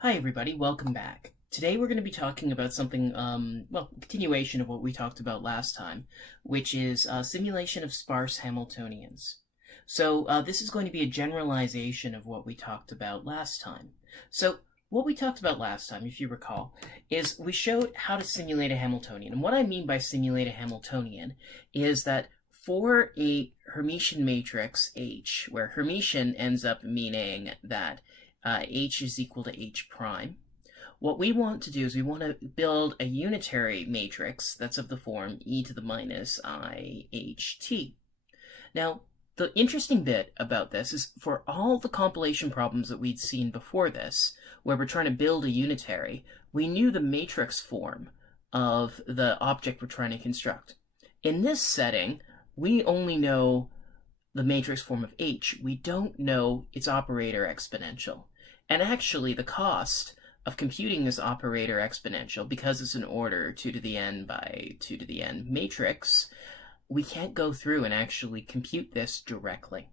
Hi everybody, welcome back. Today we're going to be talking about something, continuation of what we talked about last time, which is simulation of sparse Hamiltonians. So this is going to be a generalization of what we talked about last time. So what we talked about last time, if you recall, is we showed how to simulate a Hamiltonian. And what I mean by simulate a Hamiltonian is that for a Hermitian matrix H, where Hermitian ends up meaning that H is equal to H prime. What we want to do is we want to build a unitary matrix that's of the form e to the minus I h t. Now, the interesting bit about this is for all the compilation problems that we'd seen before this, where we're trying to build a unitary, we knew the matrix form of the object we're trying to construct. In this setting, we only know the matrix form of H. We don't know its operator exponential. And actually, the cost of computing this operator exponential, because it's an order 2 to the n by 2 to the n matrix, we can't go through and actually compute this directly.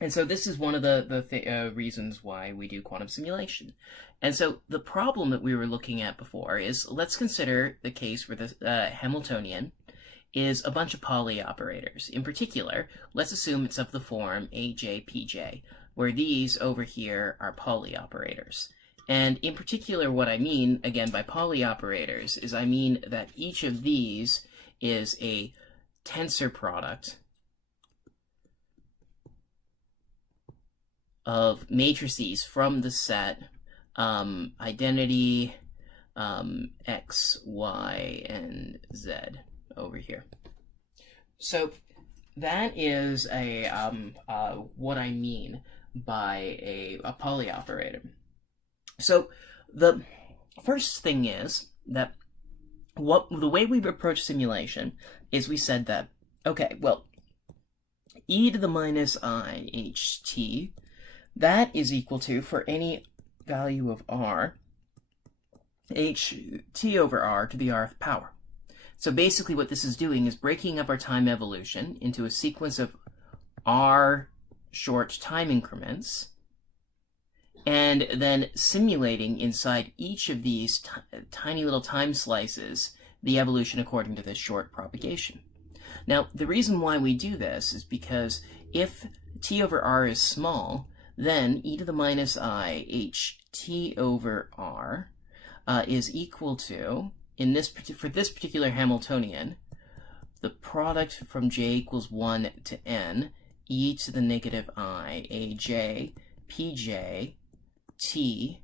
And so this is one of the reasons why we do quantum simulation. And so the problem that we were looking at before is, let's consider the case where the Hamiltonian is a bunch of Pauli operators. In particular, let's assume it's of the form AJ, PJ, where these over here are Pauli operators. And in particular, what I mean, again, by Pauli operators is I mean that each of these is a tensor product of matrices from the set identity X, Y, and Z over here. So that is what I mean by a Pauli operator. So the first thing is that the way we approach simulation is we said that, okay, well, e to the minus I h t, that is equal to, for any value of r, h t over r to the rth power. So basically what this is doing is breaking up our time evolution into a sequence of r short time increments, and then simulating inside each of these tiny little time slices the evolution according to this short propagation. Now, the reason why we do this is because if t over r is small, then e to the minus I h t over r is equal to, for this particular Hamiltonian, the product from j equals 1 to n, e to the negative I aj pj t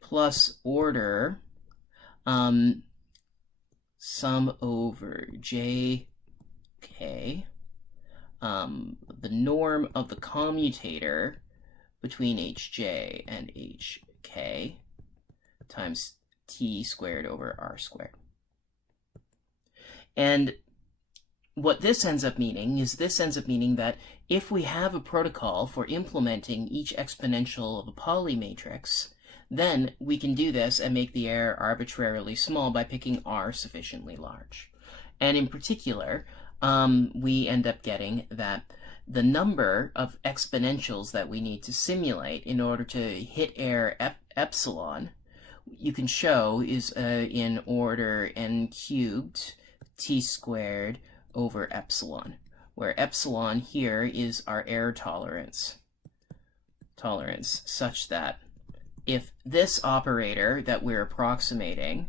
plus order sum over j k, the norm of the commutator between hj and hk times t squared over r squared. And what this ends up meaning is that if we have a protocol for implementing each exponential of a Pauli matrix, then we can do this and make the error arbitrarily small by picking r sufficiently large. And in particular, we end up getting that the number of exponentials that we need to simulate in order to hit error epsilon, you can show is in order n cubed t squared over epsilon, where epsilon here is our error tolerance such that if this operator that we're approximating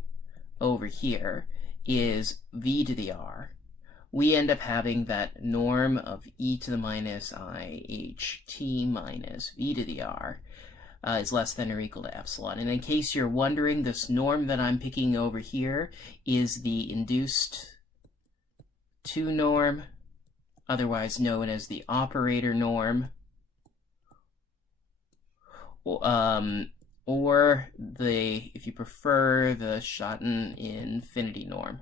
over here is v to the r, we end up having that norm of e to the minus I h t minus v to the r is less than or equal to epsilon. And in case you're wondering, this norm that I'm picking over here is the induced 2 norm, otherwise known as the operator norm, or the, if you prefer, the Schotten infinity norm.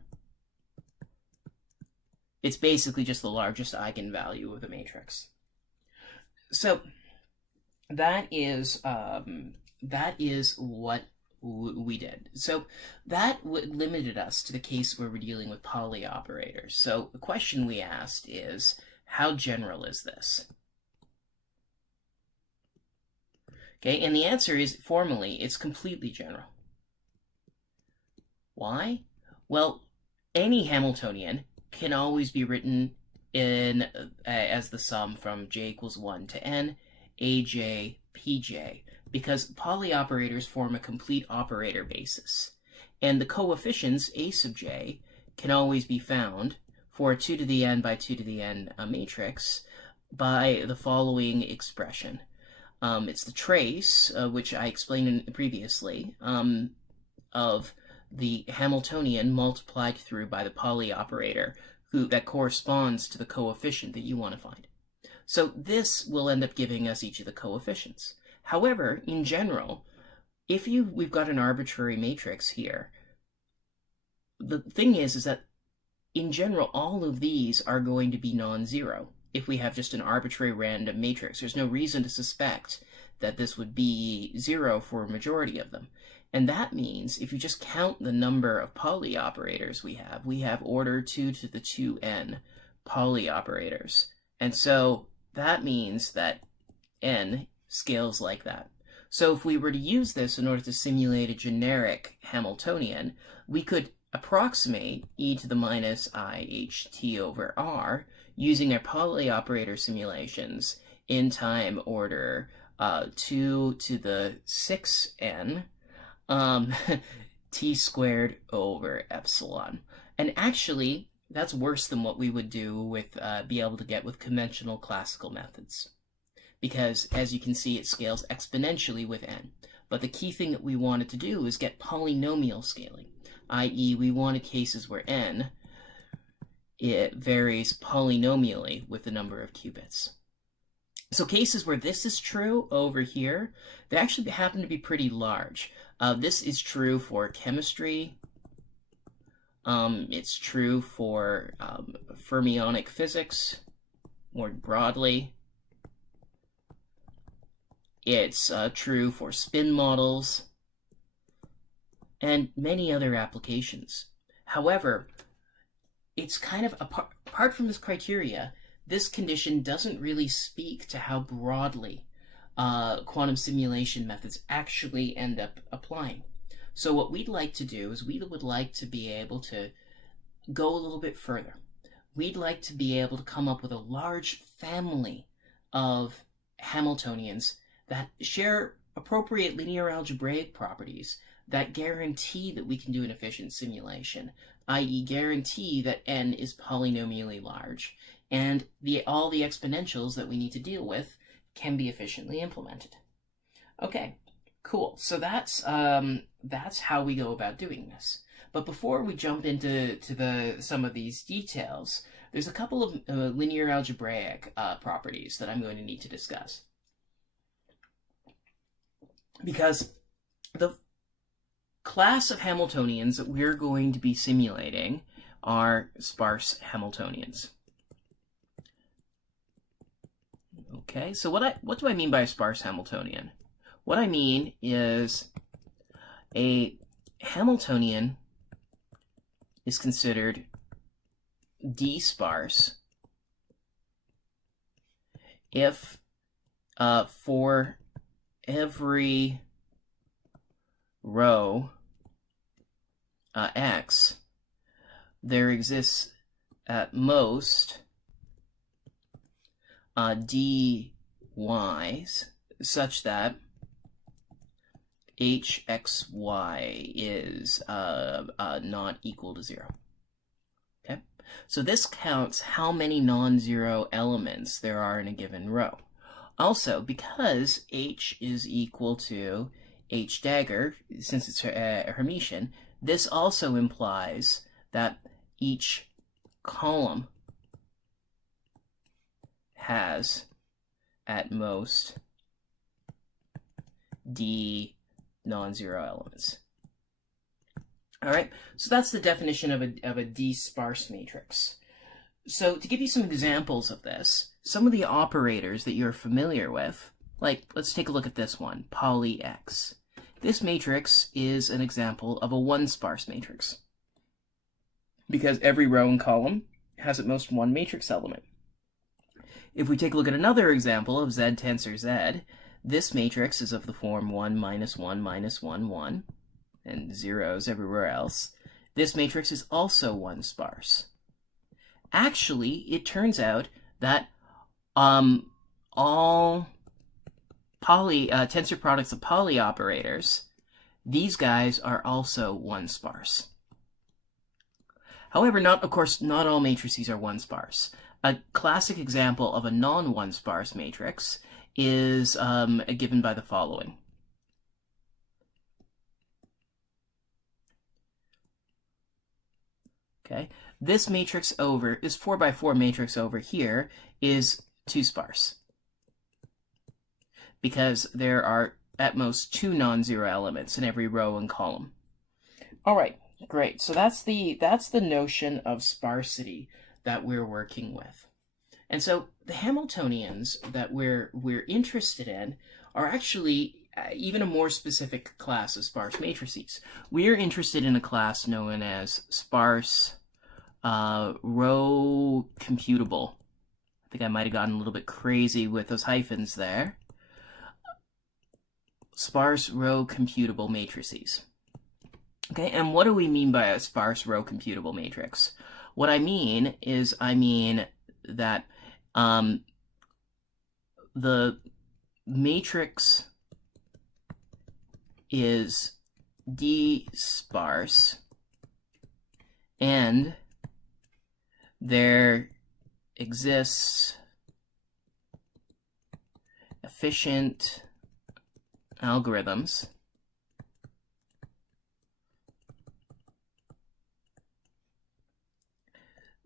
It's basically just the largest eigenvalue of the matrix. So that is what we did. So that limited us to the case where we're dealing with Pauli operators. So the question we asked is, how general is this? Okay, and the answer is, formally, it's completely general. Why? Well, any Hamiltonian can always be written in as the sum from j equals 1 to n, aj, pj, because Pauli operators form a complete operator basis. And the coefficients a sub j can always be found for a 2 to the n by 2 to the n matrix by the following expression. It's the trace, which I explained previously, of the Hamiltonian multiplied through by the Pauli operator, that corresponds to the coefficient that you want to find. So this will end up giving us each of the coefficients. However, in general, if we've got an arbitrary matrix here, the thing is that in general, all of these are going to be non-zero. If we have just an arbitrary random matrix, there's no reason to suspect that this would be zero for a majority of them. And that means if you just count the number of Pauli operators we have order 2 to the 2n Pauli operators. And so that means that n scales like that. So if we were to use this in order to simulate a generic Hamiltonian, we could approximate e to the minus I ht over r using our Pauli operator simulations in time order 2 to the 6n t squared over epsilon. And actually, that's worse than what we would do with be able to get with conventional classical methods. Because, as you can see, it scales exponentially with n. But the key thing that we wanted to do is get polynomial scaling, i.e. we wanted cases where n, it varies polynomially with the number of qubits. So cases where this is true over here, they actually happen to be pretty large. This is true for chemistry. It's true for fermionic physics, more broadly. It's true for spin models and many other applications. However, it's kind of, apart from this criteria, this condition doesn't really speak to how broadly quantum simulation methods actually end up applying. So what we'd like to do is we would like to be able to go a little bit further. We'd like to be able to come up with a large family of Hamiltonians that share appropriate linear algebraic properties that guarantee that we can do an efficient simulation, i.e. guarantee that n is polynomially large, and all the exponentials that we need to deal with can be efficiently implemented. Okay, cool. So that's how we go about doing this. But before we jump into some of these details, there's a couple of linear algebraic properties that I'm going to need to discuss. Because the class of Hamiltonians that we're going to be simulating are sparse Hamiltonians. Okay, so what do I mean by a sparse Hamiltonian? What I mean is a Hamiltonian is considered d-sparse if for every row x, there exists at most dy's such that hxy is not equal to 0. Okay, so this counts how many non-zero elements there are in a given row. Also, because h is equal to h dagger, since it's Hermitian, this also implies that each column has at most d non-zero elements. All right, so that's the definition of a d-sparse matrix. So to give you some examples of this, some of the operators that you're familiar with, like let's take a look at this one, poly x. This matrix is an example of a one-sparse matrix because every row and column has at most one matrix element. If we take a look at another example of Z tensor Z, this matrix is of the form 1, minus 1, minus 1, 1, and zeros everywhere else. This matrix is also one sparse. Actually, it turns out that all tensor products of Pauli operators, these guys are also one sparse. However, of course, not all matrices are one sparse. A classic example of a non-one sparse matrix is given by the following. Okay, this 4x4 matrix over here is two sparse, because there are at most two non-zero elements in every row and column. All right, great. So that's the notion of sparsity that we're working with. And so the Hamiltonians that we're interested in are actually even a more specific class of sparse matrices. We're interested in a class known as sparse row computable. I think I might have gotten a little bit crazy with those hyphens there. Sparse row computable matrices. Okay, and what do we mean by a sparse row computable matrix? What I mean is, that the matrix is d-sparse, and there exists efficient algorithms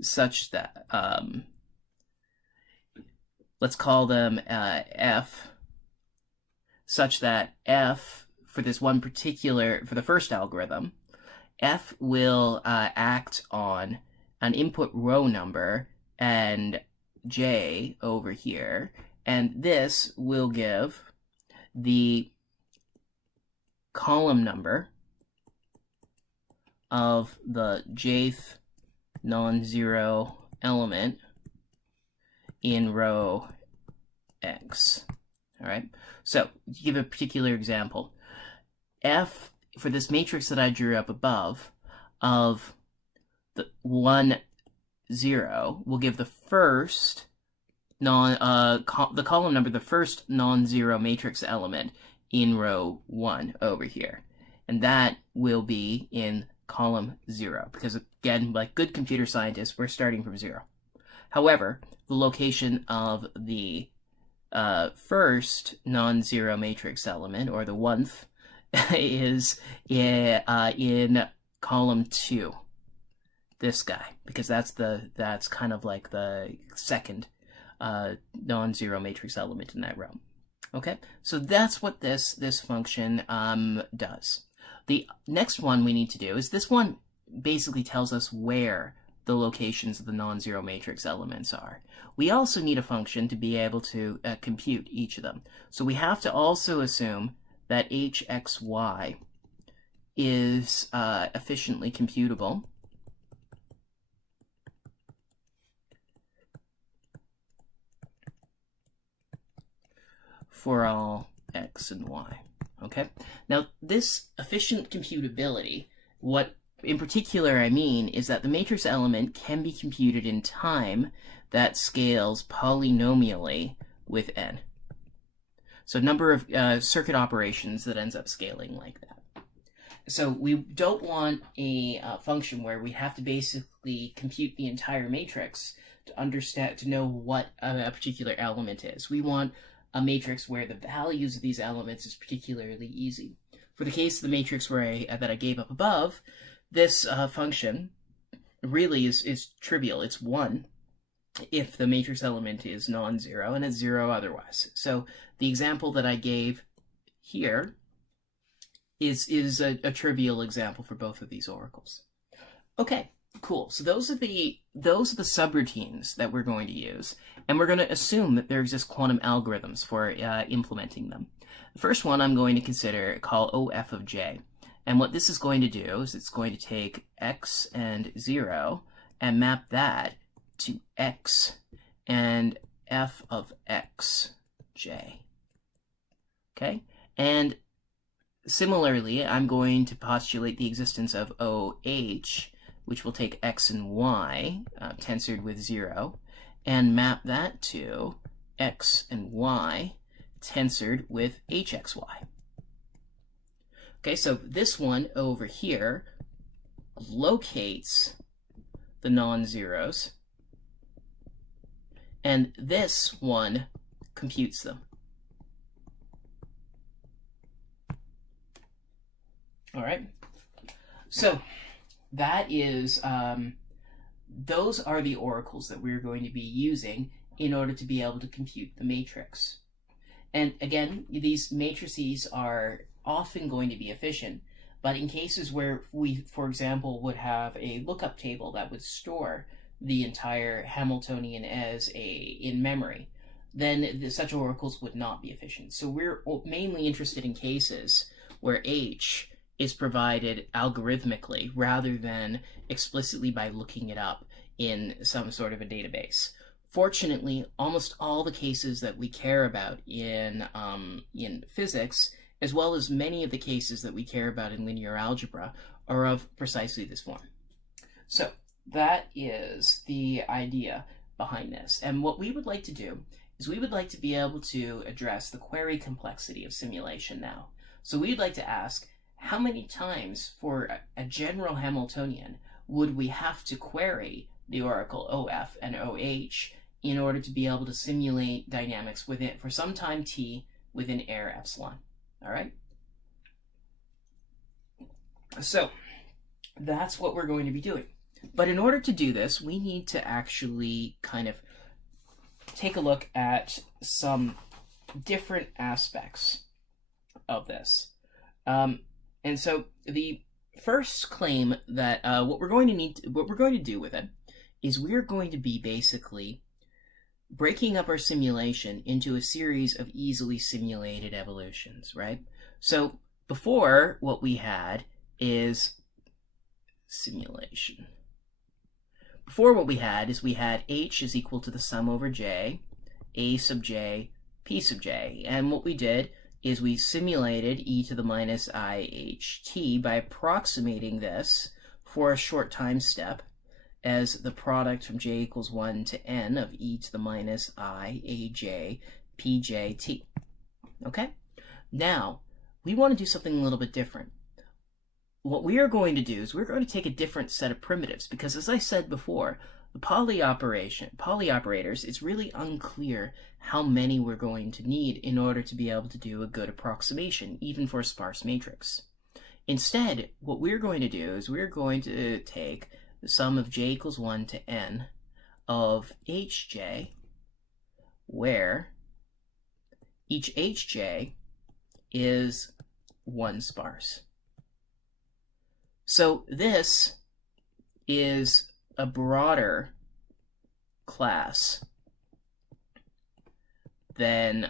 such that, let's call them f, such that f, for the first algorithm, f will act on an input row number and j over here, and this will give the column number of the jth non-zero element in row x. All right, so to give a particular example, f for this matrix that I drew up above of the 1, 0 will give the first the column number, the first non-zero matrix element in row 1 over here, and that will be in column 0, because again, like good computer scientists, we're starting from 0. However, the location of the first non-zero matrix element, or the 1th, is in column 2. This guy, because that's kind of like the second non-zero matrix element in that row. Okay, so that's what this function does. The next one we need to do is this one basically tells us where the locations of the non-zero matrix elements are. We also need a function to be able to compute each of them. So we have to also assume that hxy is efficiently computable for all x and y. Okay? Now, this efficient computability, what in particular I mean is that the matrix element can be computed in time that scales polynomially with n. So number of circuit operations that ends up scaling like that. So we don't want a function where we have to basically compute the entire matrix to know what a particular element is. We want a matrix where the values of these elements is particularly easy. For the case of the matrix that I gave up above, this function really is trivial. It's 1 if the matrix element is non-zero, and it's 0 otherwise. So the example that I gave here is a trivial example for both of these oracles. Okay, cool. So those are the subroutines that we're going to use, and we're going to assume that there exist quantum algorithms for implementing them. The first one I'm going to call OF of j. And what this is going to do is it's going to take x and 0 and map that to x and f of x, j. Okay, and similarly, I'm going to postulate the existence of OH, which will take x and y, tensored with 0, and map that to x and y tensored with hxy. Okay, so this one over here locates the non-zeros, and this one computes them. All right, so that is, those are the oracles that we're going to be using in order to be able to compute the matrix. And again, these matrices are often going to be efficient, but in cases where we, for example, would have a lookup table that would store the entire Hamiltonian as in memory, then such oracles would not be efficient. So we're mainly interested in cases where H is provided algorithmically rather than explicitly by looking it up in some sort of a database. Fortunately, almost all the cases that we care about in physics, as well as many of the cases that we care about in linear algebra, are of precisely this form. So that is the idea behind this. And what we would like to do is we would like to be able to address the query complexity of simulation now. So we'd like to ask, how many times for a general Hamiltonian would we have to query the oracle OF and OH in order to be able to simulate dynamics within for some time t within air epsilon? All right. So that's what we're going to be doing. But in order to do this, we need to actually kind of take a look at some different aspects of this. And so the first claim that what we're going to do with it is we're going to be basically breaking up our simulation into a series of easily simulated evolutions, right? So before, what we had is simulation. Before, what we had is we had H is equal to the sum over J, A sub J, P sub J. And what we did is we simulated e to the minus IHT by approximating this for a short time step as the product from j equals 1 to n of e to the minus I, AJ, PJT. Okay? Now, we want to do something a little bit different. What we are going to do is we're going to take a different set of primitives, because as I said before, the poly operators, it's really unclear how many we're going to need in order to be able to do a good approximation, even for a sparse matrix. Instead, what we're going to do is we're going to take the sum of j equals 1 to n of hj, where each hj is one sparse. So this is a broader class than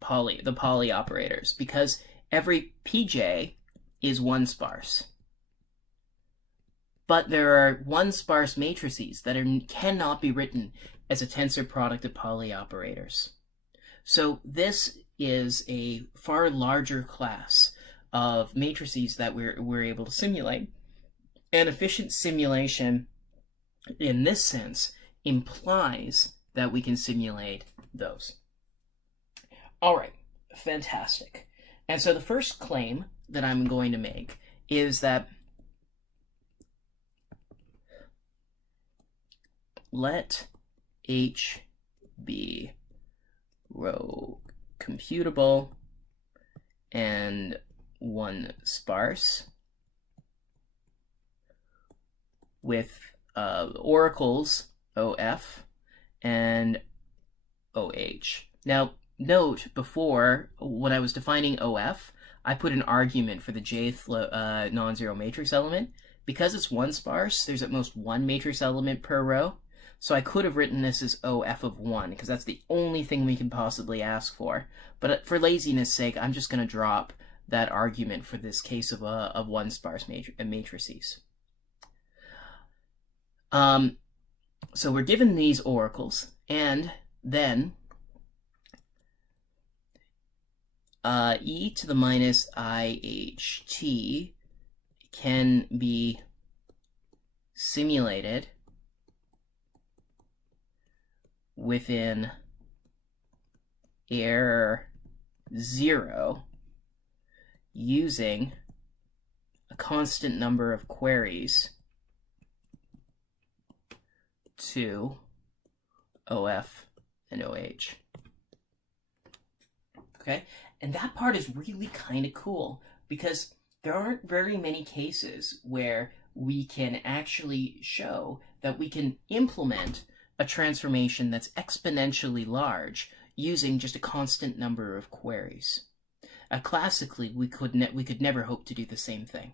the poly operators, because every pj is one sparse. But there are one sparse matrices that cannot be written as a tensor product of poly operators. So this is a far larger class of matrices that we're able to simulate. An efficient simulation, in this sense, implies that we can simulate those. All right, fantastic. And so the first claim that I'm going to make is that let H be row computable and one sparse with oracles OF and OH. Now, note, before, when I was defining OF, I put an argument for the jth non-zero matrix element. Because it's one sparse, there's at most one matrix element per row. So I could have written this as OF of 1, because that's the only thing we can possibly ask for. But for laziness' sake, I'm just going to drop that argument for this case of one sparse matrices. So we're given these oracles, and then e to the minus iht can be simulated within error 0 using a constant number of queries to OF and OH. Okay, and that part is really kind of cool because there aren't very many cases where we can actually show that we can implement a transformation that's exponentially large using just a constant number of queries. Classically, we could never hope to do the same thing.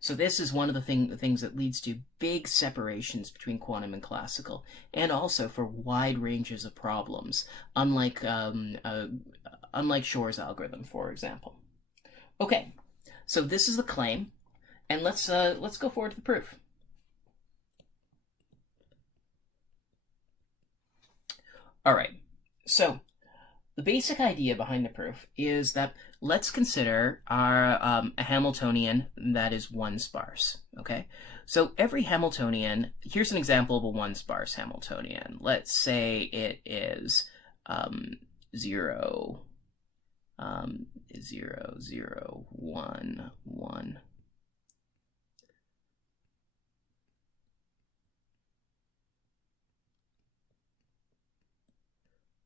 So this is one of the things that leads to big separations between quantum and classical, and also for wide ranges of problems, unlike Shor's algorithm, for example. Okay, so this is the claim, and let's go forward to the proof. All right, so the basic idea behind the proof is that let's consider our a Hamiltonian that is one sparse, okay? So every Hamiltonian, here's an example of a one sparse Hamiltonian. Let's say it is 0, 0, 0, 1, 1.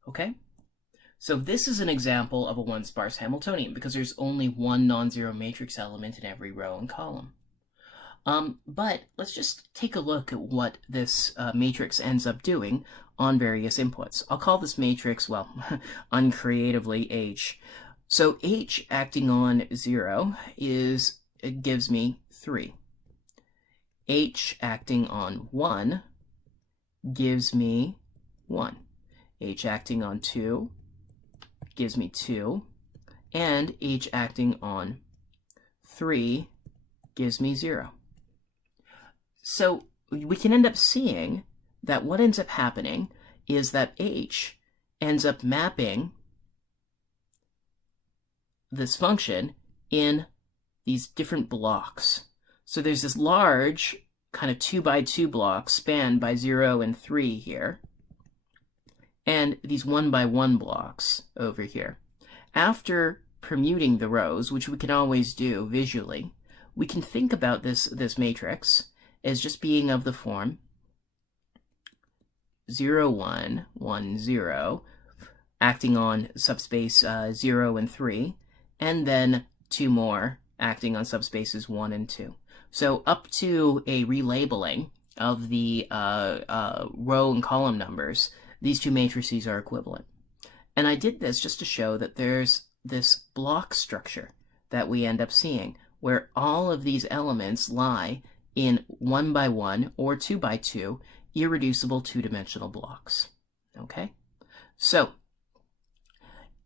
Okay? So this is an example of a one sparse Hamiltonian because there's only one non-zero matrix element in every row and column. But let's just take a look at what this matrix ends up doing on various inputs. I'll call this matrix, well, uncreatively H. So H acting on 0 gives me 3. H acting on 1 gives me 1. H acting on 2 gives me 2, and H acting on 3 gives me 0. So we can end up seeing that what ends up happening is that H ends up mapping this function in these different blocks. So there's this large kind of 2 by 2 block spanned by 0 and 3 here, and these 1 by 1 blocks over here. After permuting the rows, which we can always do visually, we can think about this matrix as just being of the form 0, 1, 1, 0, acting on subspace 0 and 3, and then 2 more acting on subspaces 1 and 2. So up to a relabeling of the row and column numbers, these two matrices are equivalent. And I did this just to show that there's this block structure that we end up seeing, where all of these elements lie in 1 by 1 or 2 by 2 irreducible two-dimensional blocks. Okay? So,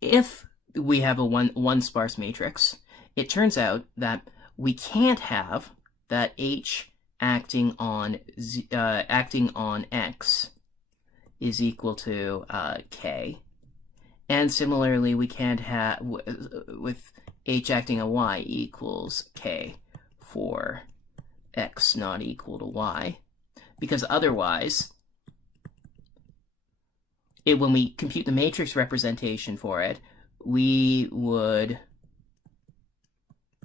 if we have a one sparse matrix, it turns out that we can't have that H acting on X is equal to K. And similarly, we can't have, with H acting on Y equals K for X not equal to Y. Because otherwise, when we compute the matrix representation for it, we would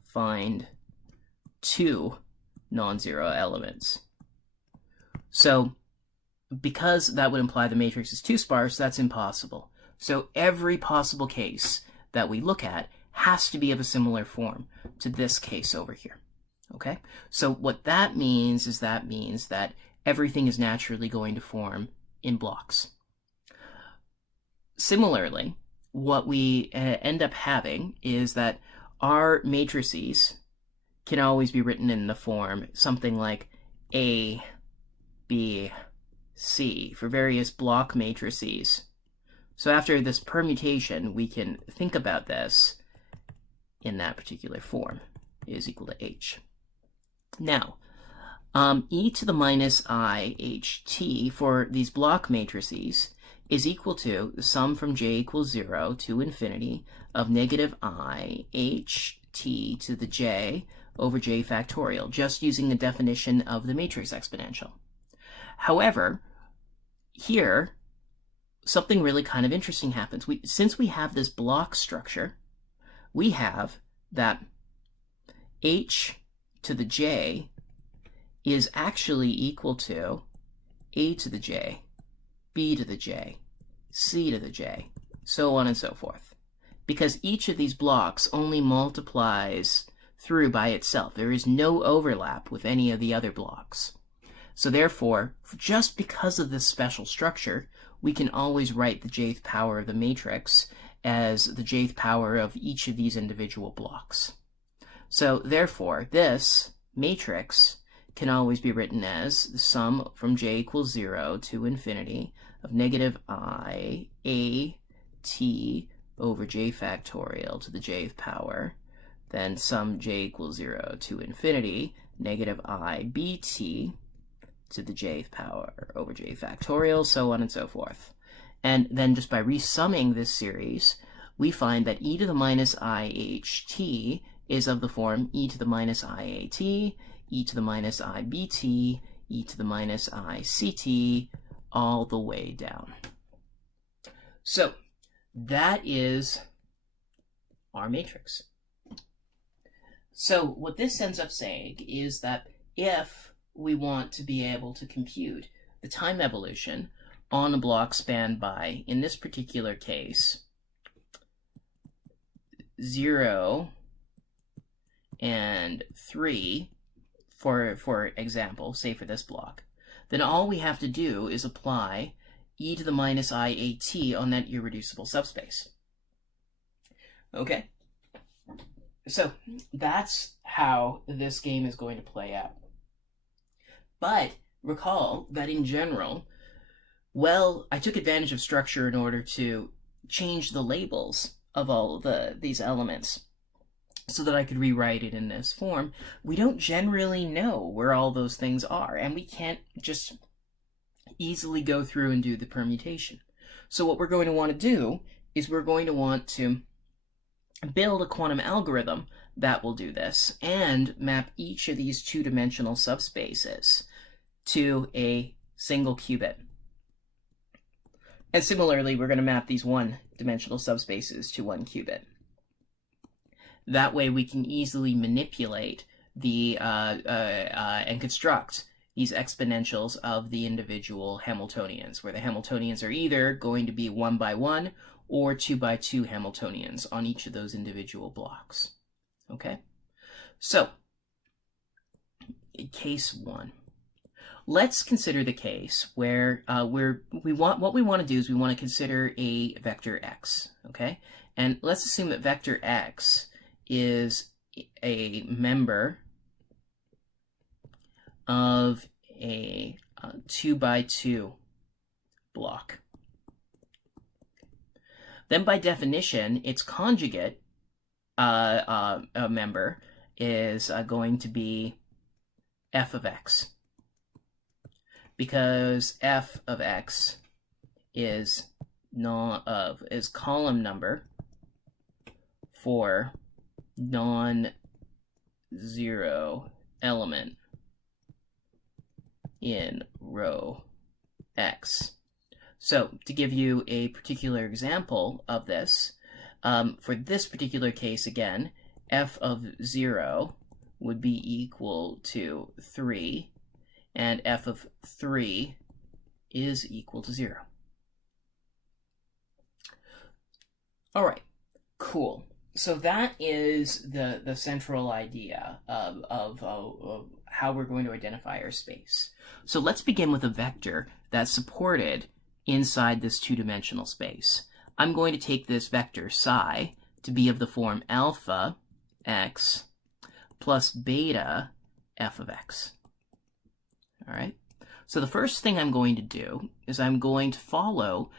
find 2 non-zero elements. So, because that would imply the matrix is too sparse, that's impossible. So every possible case that we look at has to be of a similar form to this case over here. Okay? So what that means is that everything is naturally going to form in blocks. Similarly, what we end up having is that our matrices can always be written in the form something like A, B, C for various block matrices. So after this permutation, we can think about this in that particular form is equal to H. Now, e to the minus I, H, T for these block matrices is equal to the sum from j equals 0 to infinity of negative I h t to the j over j factorial, just using the definition of the matrix exponential. However, here, something really kind of interesting happens. Since we have this block structure, we have that h to the j is actually equal to a to the j, b to the j, c to the j, so on and so forth. Because each of these blocks only multiplies through by itself. There is no overlap with any of the other blocks. So therefore, just because of this special structure, we can always write the jth power of the matrix as the jth power of each of these individual blocks. So therefore, this matrix can always be written as the sum from j equals 0 to infinity of negative I a t over j factorial to the jth power, then sum j equals 0 to infinity negative I bt to the jth power over j factorial, so on and so forth. And then just by resumming this series, we find that e to the minus iht is of the form e to the minus iat, e to the minus ibt, e to the minus ict, all the way down. So that is our matrix. So what this ends up saying is that if we want to be able to compute the time evolution on a block spanned by, in this particular case, 0 and 3, for example, say for this block, then all we have to do is apply e to the minus iat on that irreducible subspace. Okay? So that's how this game is going to play out. But recall that in general, well, I took advantage of structure in order to change the labels of all of these elements so that I could rewrite it in this form. We don't generally know where all those things are, and we can't just easily go through and do the permutation. So what we're going to want to do is we're going to want to build a quantum algorithm that will do this and map each of these two-dimensional subspaces to a single qubit. And similarly, we're going to map these one-dimensional subspaces to one qubit. That way we can easily manipulate the and construct these exponentials of the individual Hamiltonians, where the Hamiltonians are either going to be 1 by 1 or 2 by 2 Hamiltonians on each of those individual blocks. Okay? So, case 1. Let's consider the case where what we want to do is we want to consider a vector x, okay? And let's assume that vector x is a member of a 2 by 2 block. Then by definition, its conjugate member is going to be f of x, because f of x is column number for non-zero element in row x. So to give you a particular example of this, for this particular case again, f of 0 would be equal to 3, and f of 3 is equal to 0. All right, cool. So that is the central idea of how we're going to identify our space. So let's begin with a vector that's supported inside this two-dimensional space. I'm going to take this vector psi to be of the form alpha x plus beta f of x. All right? So the first thing I'm going to do is I'm going to follow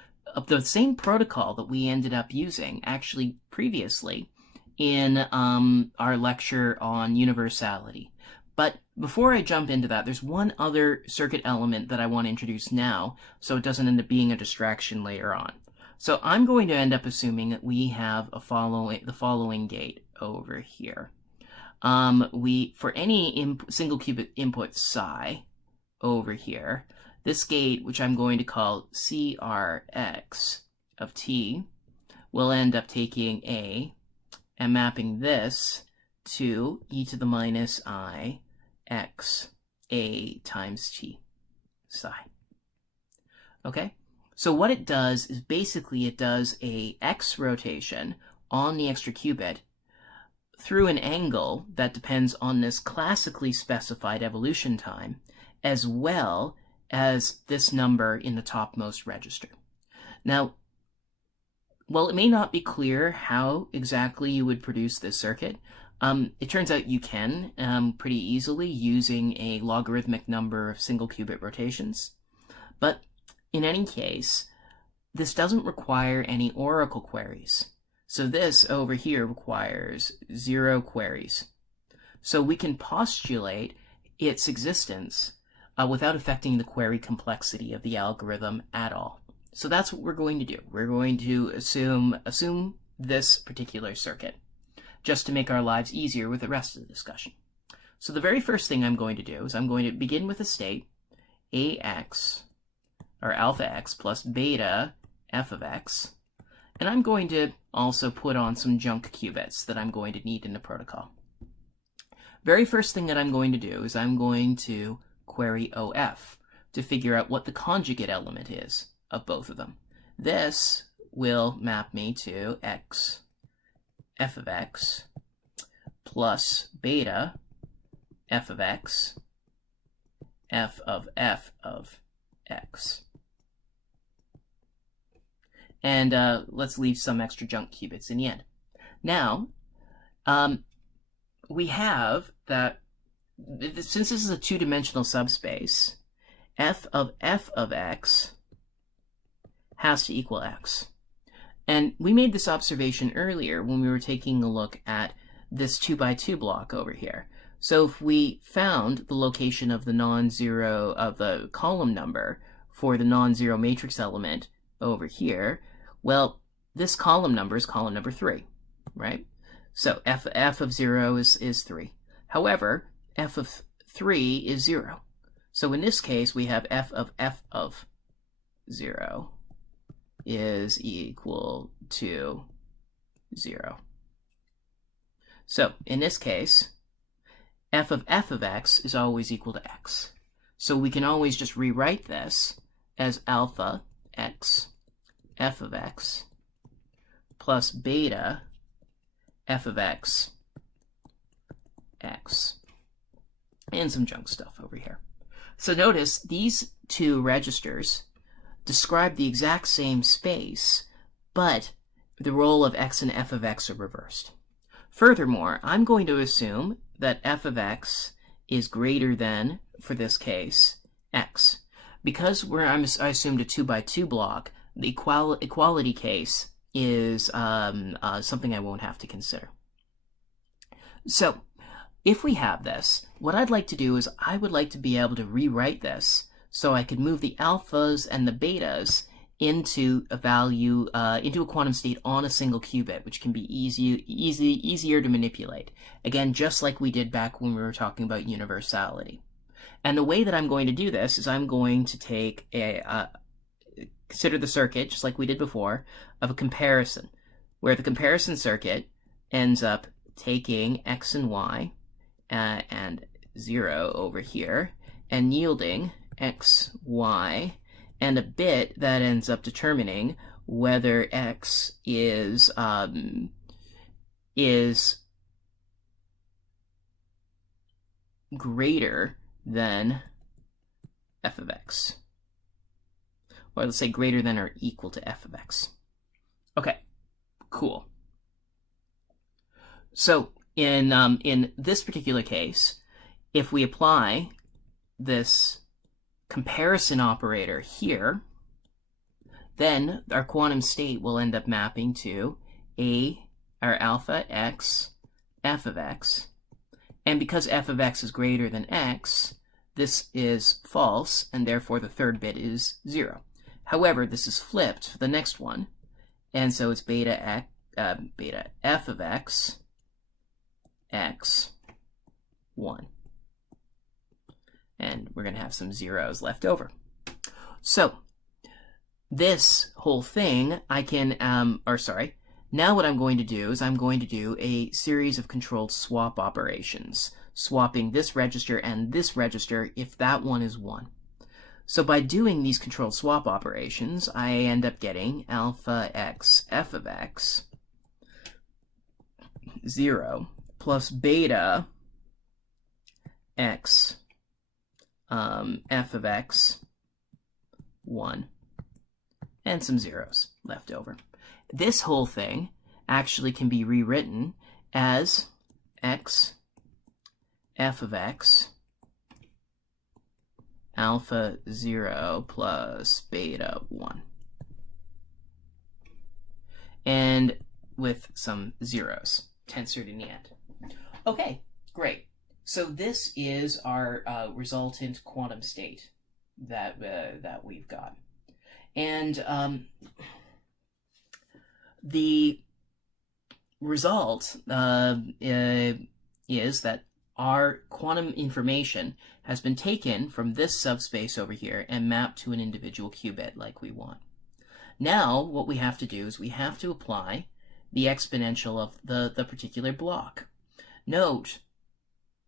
the same protocol that we ended up using actually previously in our lecture on universality. But before I jump into that, there's one other circuit element that I want to introduce now, so it doesn't end up being a distraction later on. So I'm going to end up assuming that we have the following gate over here. For any single qubit input psi over here, this gate, which I'm going to call CRX of t, will end up taking A and mapping this to e to the minus I x A times t psi. Okay? So what it does is basically it does a x rotation on the extra qubit through an angle that depends on this classically specified evolution time, as well as this number in the topmost register. Now, while it may not be clear how exactly you would produce this circuit, it turns out you can pretty easily using a logarithmic number of single qubit rotations. But in any case, this doesn't require any oracle queries. So this over here requires 0 queries. So we can postulate its existence without affecting the query complexity of the algorithm at all. So that's what we're going to do. We're going to assume this particular circuit, just to make our lives easier with the rest of the discussion. So the very first thing I'm going to do is I'm going to begin with a state, AX, or alpha x plus beta f of x, and I'm going to also put on some junk qubits that I'm going to need in the protocol. Very first thing that I'm going to do is I'm going to query OF to figure out what the conjugate element is of both of them. This will map me to x f of x plus beta f of x f of x. And let's leave some extra junk qubits in the end. Now, we have that, since this is a two-dimensional subspace, f of x has to equal x. And we made this observation earlier when we were taking a look at this 2x2 block over here. So if we found the location of the non-zero, of the column number for the non-zero matrix element over here, well, this column number is column number 3, right? So f of 0 is 3. However, f of 3 is 0. So in this case, we have f of 0 is equal to 0. So in this case, f of x is always equal to x. So we can always just rewrite this as alpha x f of x plus beta f of x and some junk stuff over here. So notice these two registers describe the exact same space, but the role of x and f of x are reversed. Furthermore, I'm going to assume that f of x is greater than, for this case, x. Because I assumed a 2x2 block, the equality case is something I won't have to consider. So, if we have this, what I'd like to do is I would like to be able to rewrite this so I could move the alphas and the betas into a value, into a quantum state on a single qubit, which can be easier to manipulate. Again, just like we did back when we were talking about universality. And the way that I'm going to do this is I'm going to take consider the circuit, just like we did before, of a comparison, where the comparison circuit ends up taking x and y and 0 over here, and yielding x, y, and a bit that ends up determining whether x is greater than f of x. Or let's say greater than or equal to f of x. Okay, cool. So in this particular case, if we apply this comparison operator here, then our quantum state will end up mapping to our alpha x f of x And because f of x is greater than x, this is false, and therefore the third bit is 0. However, this is flipped for the next one, and so it's beta f of x, x, 1. And we're going to have some zeros left over. So this whole thing, I can, now what I'm going to do is I'm going to do a series of controlled swap operations, swapping this register and this register if that one is 1. So by doing these controlled swap operations, I end up getting alpha x f of x 0 plus beta x f of x 1 and some zeros left over. This whole thing actually can be rewritten as x f of x alpha 0 plus beta 1. And with some zeros tensored in the end. Okay, great. So this is our resultant quantum state that we've got. And the result is that our quantum information has been taken from this subspace over here and mapped to an individual qubit like we want. Now what we have to do is we have to apply the exponential of the particular block. Note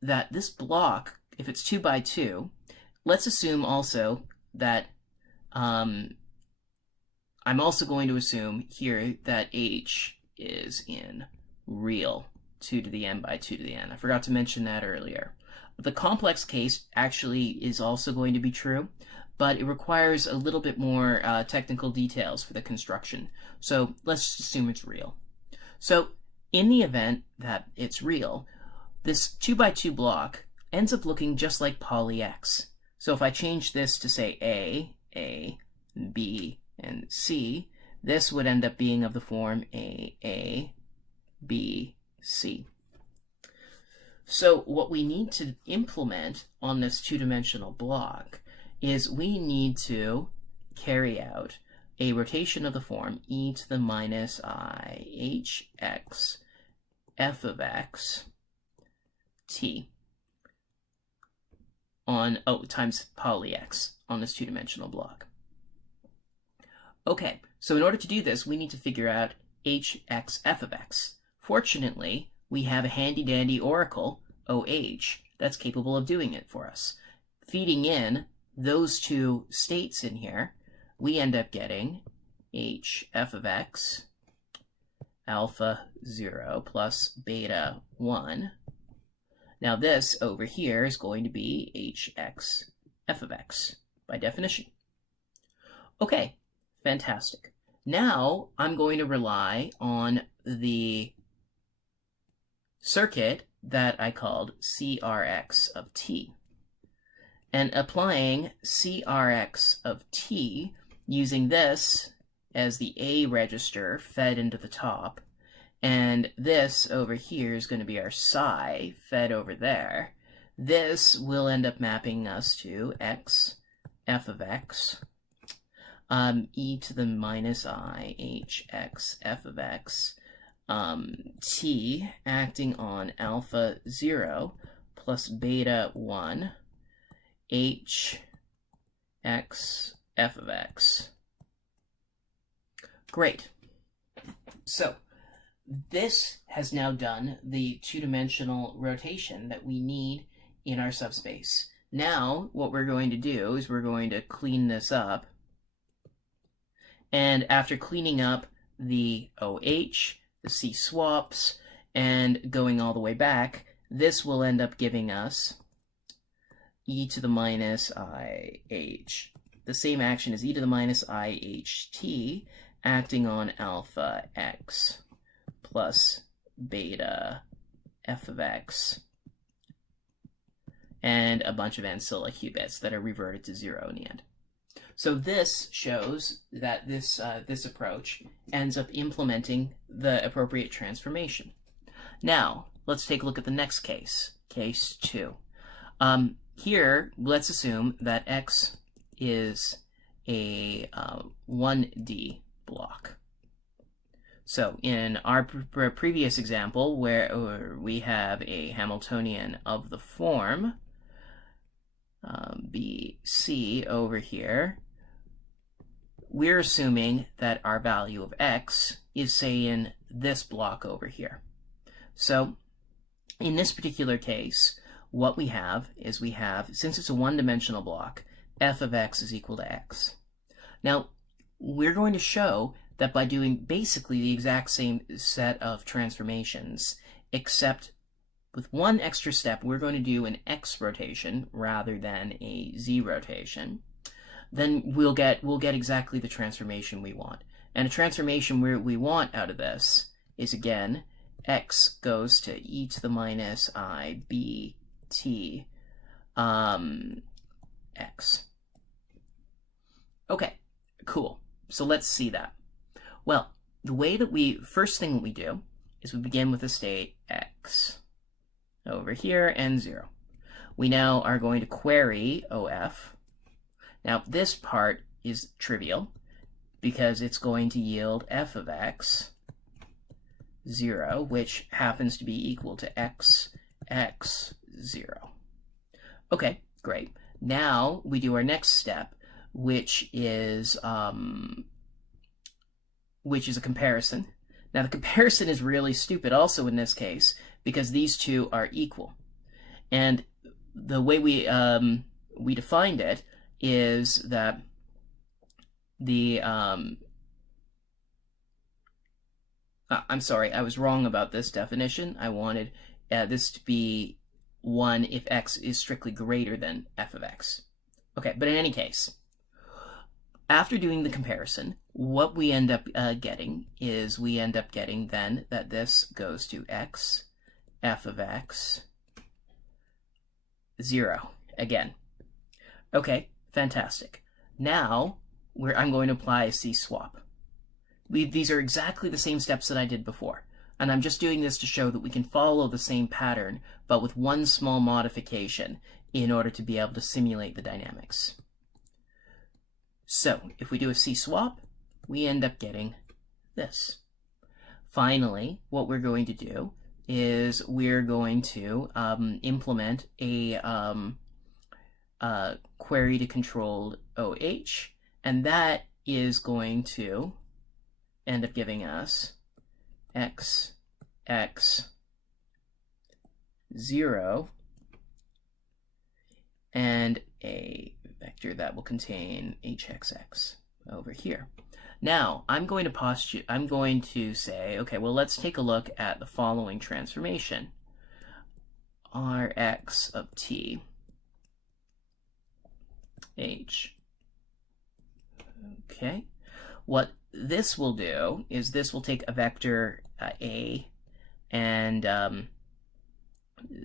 that this block, if it's 2 by 2, let's assume also that I'm also going to assume here that h is in real 2 to the n by 2 to the n. I forgot to mention that earlier. The complex case actually is also going to be true, but it requires a little bit more technical details for the construction. So let's just assume it's real. So in the event that it's real, this 2 by 2 block ends up looking just like poly x. So if I change this to say A, B, and C, this would end up being of the form A, B, C. So what we need to implement on this two-dimensional block is we need to carry out a rotation of the form e to the minus I hx f of x t on, times poly x on this two-dimensional block. Okay, so in order to do this, we need to figure out hx f of x. Fortunately, we have a handy-dandy oracle, OH, that's capable of doing it for us. Feeding in those two states in here, we end up getting h f of x alpha 0 plus beta 1. Now this over here is going to be hx f of x by definition. Okay, fantastic. Now I'm going to rely on the circuit that I called CRX of t. And applying CRX of t using this as the A register fed into the top, and this over here is going to be our psi fed over there. This will end up mapping us to x f of x e to the minus I hx f of x t acting on alpha 0 plus beta 1 h x f of x. Great. So this has now done the two-dimensional rotation that we need in our subspace. Now what we're going to do is we're going to clean this up. And after cleaning up the OH, the C swaps, and going all the way back, this will end up giving us e to the minus IH. The same action as e to the minus IHT acting on alpha x plus beta f of x and a bunch of ancilla qubits that are reverted to 0 in the end. So this shows that this approach ends up implementing the appropriate transformation. Now, let's take a look at the next case. case 2. Here, let's assume that X is a 1D block. So in our previous example, where we have a Hamiltonian of the form BC over here, we're assuming that our value of X is, say, in this block over here. So in this particular case, what we have is since it's a one-dimensional block, f of x is equal to x. Now, we're going to show that by doing basically the exact same set of transformations, except with one extra step, we're going to do an x rotation rather than a z rotation, then we'll get exactly the transformation we want. And a transformation we want out of this is, again, x goes to e to the minus I b t x. Okay, cool. So let's see that. Well, the way that first thing we do is we begin with the state x over here and 0. We now are going to query OF. Now this part is trivial because it's going to yield f of x 0, which happens to be equal to x 0. Okay, great. Now we do our next step, which is a comparison. Now the comparison is really stupid also in this case because these two are equal. And the way we defined it is that the I'm sorry, I was wrong about this definition. I wanted this to be 1 if x is strictly greater than f of x. Okay, but in any case, after doing the comparison, what we end up getting is then that this goes to x f of x 0 again. Okay, fantastic. Now I'm going to apply a C-swap. These are exactly the same steps that I did before, and I'm just doing this to show that we can follow the same pattern, but with one small modification in order to be able to simulate the dynamics. So if we do a C-swap, we end up getting this. Finally, what we're going to do is we're going to implement a query to controlled OH, and that is going to end up giving us x 0 and a vector that will contain hxx over here. Now I'm going to say, okay, well, let's take a look at the following transformation. Rx of t h. Okay, what this will do is this will take a vector a and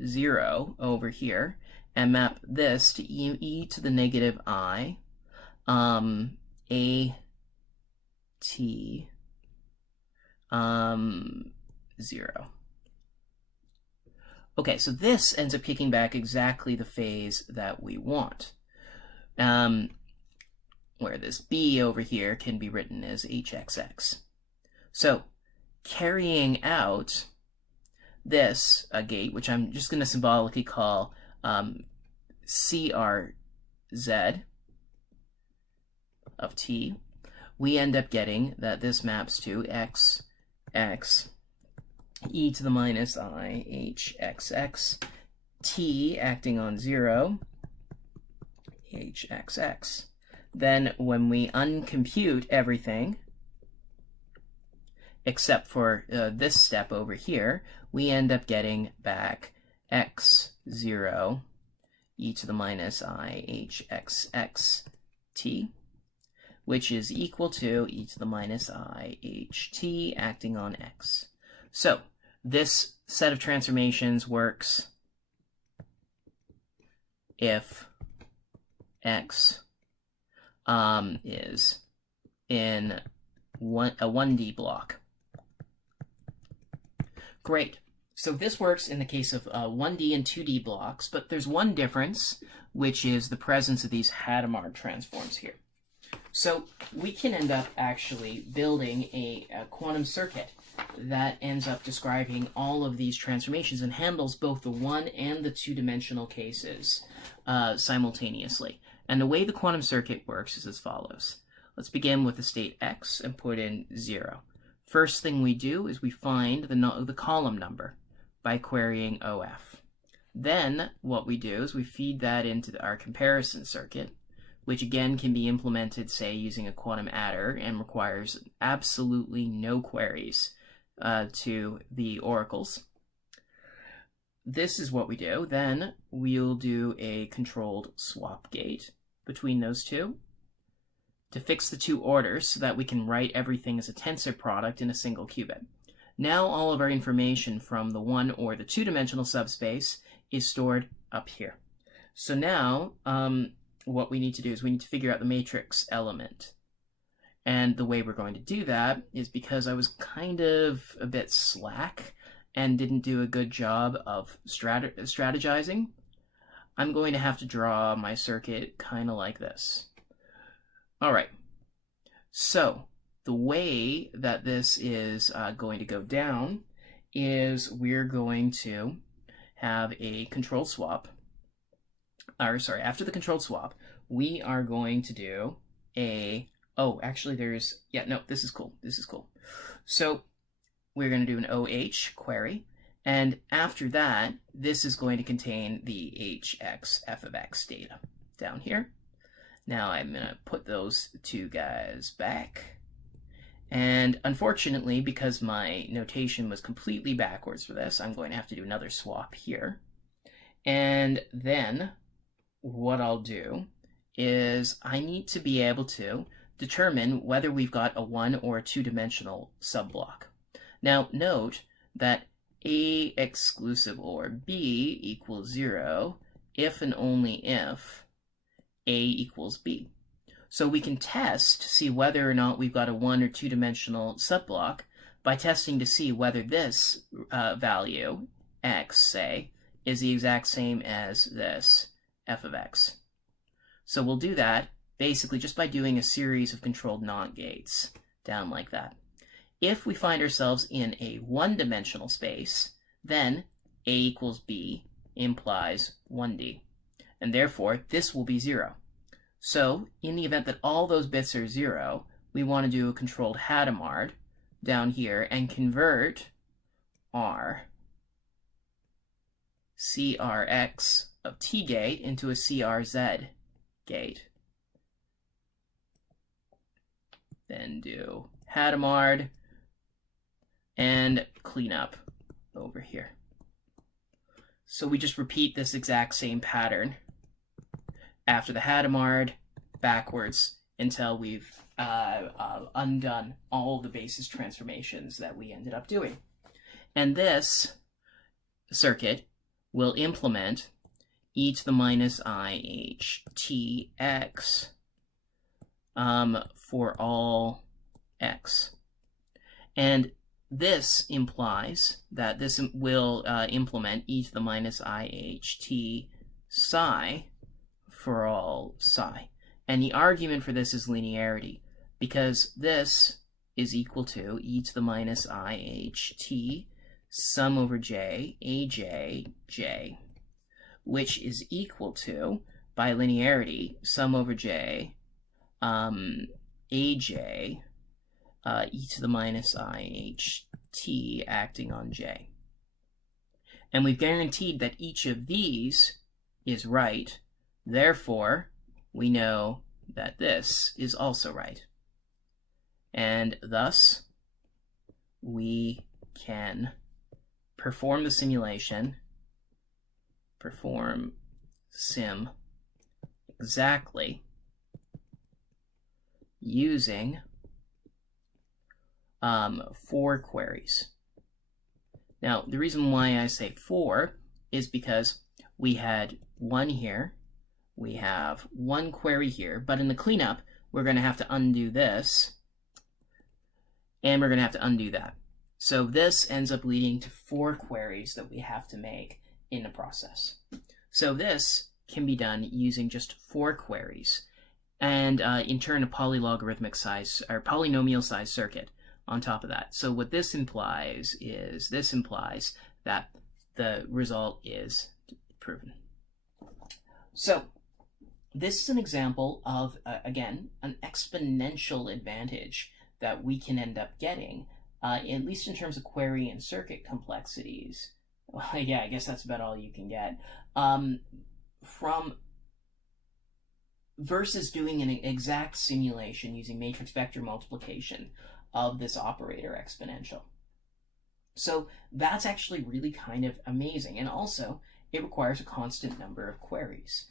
0 over here and map this to e to the negative I a t 0. Okay, so this ends up kicking back exactly the phase that we want. Where this b over here can be written as hxx. So carrying out this gate, which I'm just going to symbolically call CRZ of t, we end up getting that this maps to x e to the minus I hxx t acting on 0 hxx. Then when we uncompute everything, except for this step over here, we end up getting back x0 e to the minus I hxx t, which is equal to e to the minus I ht acting on x. So this set of transformations works if x is in a 1D block. Great. So this works in the case of 1D and 2D blocks, but there's one difference, which is the presence of these Hadamard transforms here. So we can end up actually building a quantum circuit that ends up describing all of these transformations and handles both the one and the two-dimensional cases simultaneously. And the way the quantum circuit works is as follows. Let's begin with the state x and put in 0. First thing we do is we find the column number by querying OF. Then what we do is we feed that into our comparison circuit, which again can be implemented, say, using a quantum adder and requires absolutely no queries to the oracles. This is what we do. Then we'll do a controlled swap gate between those two to fix the two orders so that we can write everything as a tensor product in a single qubit. Now all of our information from the one or the two-dimensional subspace is stored up here. So now what we need to do is we need to figure out the matrix element. And the way we're going to do that is because I was kind of a bit slack and didn't do a good job of strategizing, I'm going to have to draw my circuit kind of like this. All right, so the way that this is going to go down is we're going to have a control swap. After the controlled swap, we are going to do a, this is cool. So we're going to do an OH query, and after that, this is going to contain the HX f of x data down here. Now I'm going to put those two guys back. And unfortunately, because my notation was completely backwards for this, I'm going to have to do another swap here. And then what I'll do is I need to be able to determine whether we've got a one or a two-dimensional subblock. Now note that A exclusive or B equals 0 if and only if A equals B. So we can test to see whether or not we've got a one or two-dimensional subblock by testing to see whether this value, x, say, is the exact same as this, f of x. So we'll do that basically just by doing a series of controlled NOT gates down like that. If we find ourselves in a one-dimensional space, then A equals B implies 1D, and therefore this will be 0. So in the event that all those bits are 0, we want to do a controlled Hadamard down here and convert our CRX of T gate into a CRZ gate. Then do Hadamard and clean up over here. So we just repeat this exact same pattern after the Hadamard backwards until we've undone all the basis transformations that we ended up doing. And this circuit will implement e to the minus I h t x for all x. And this implies that this will implement e to the minus I h t psi for all psi. And the argument for this is linearity, because this is equal to e to the minus I h t sum over j, aj, j, which is equal to, by linearity, sum over j, aj, e to the minus I h t acting on j. And we've guaranteed that each of these is right. Therefore, we know that this is also right. And thus, we can perform the simulation, perform sim exactly using 4 queries. Now, the reason why I say 4 is because we had 1 here, we have 1 query here, but in the cleanup, we're going to have to undo this, and we're going to have to undo that. So this ends up leading to 4 queries that we have to make in the process. So this can be done using just 4 queries, and in turn a polylogarithmic size or polynomial size circuit on top of that. So what this implies is that the result is proven. So this is an example of, again, an exponential advantage that we can end up getting, at least in terms of query and circuit complexities. Well, yeah, I guess that's about all you can get. From versus doing an exact simulation using matrix vector multiplication of this operator exponential. So that's actually really kind of amazing, and also it requires a constant number of queries.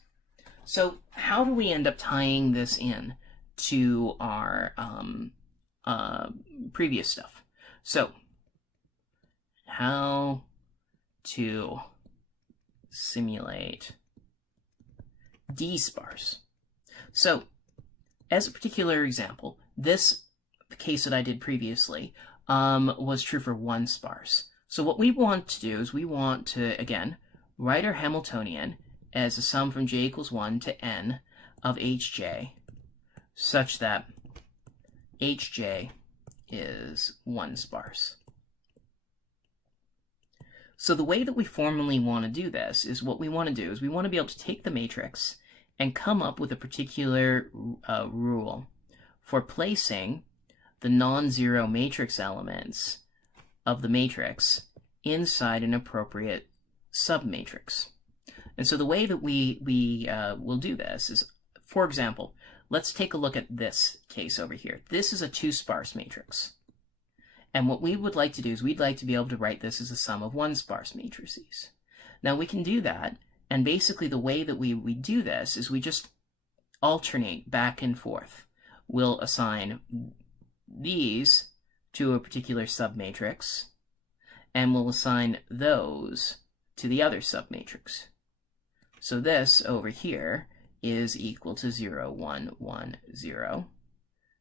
So how do we end up tying this in to our previous stuff? So how to simulate d-sparse. So as a particular example, this case that I did previously was true for 1 sparse. So what we want to do is we want to, again, write our Hamiltonian as a sum from j equals 1 to n of hj, such that hj is 1 sparse. So the way that we formally want to do this is what we want to do is we want to be able to take the matrix and come up with a particular rule for placing the non-zero matrix elements of the matrix inside an appropriate submatrix. And so the way that we will do this is, for example, let's take a look at this case over here. This is a 2 sparse matrix. And what we would like to do is we'd like to be able to write this as a sum of 1 sparse matrices. Now we can do that, and basically the way that we do this is we just alternate back and forth. We'll assign these to a particular submatrix, and we'll assign those to the other submatrix. So this over here is equal to 0, 1, 1, 0,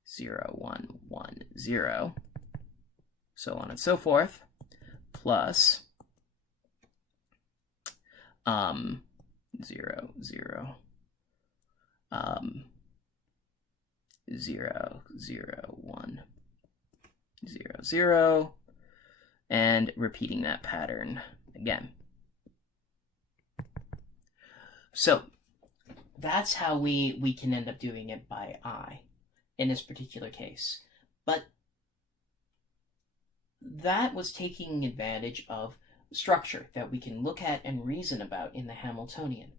0, 1, 1, 0, so on and so forth, plus 0, 0, 0, 0, 1, 0, 0, and repeating that pattern again. So that's how we can end up doing it by eye in this particular case. But that was taking advantage of structure that we can look at and reason about in the Hamiltonian.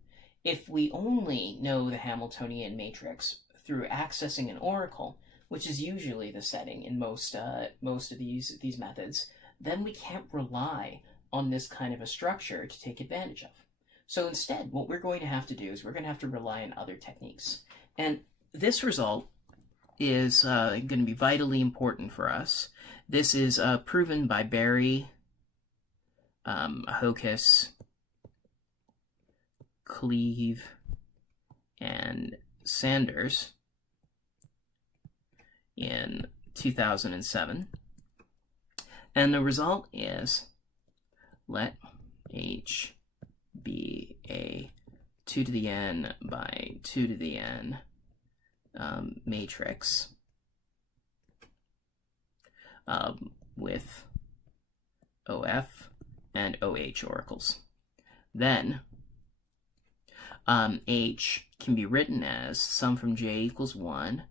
If we only know the Hamiltonian matrix through accessing an oracle, which is usually the setting in most of these methods, then we can't rely on this kind of a structure to take advantage of. So instead, what we're going to have to do is we're going to have to rely on other techniques. And this result is going to be vitally important for us. This is proven by Barry, Hocus, Cleve, and Sanders in 2007. And the result is, let H be a 2 to the n by 2 to the n matrix with OF and OH oracles. Then H can be written as sum from j equals 1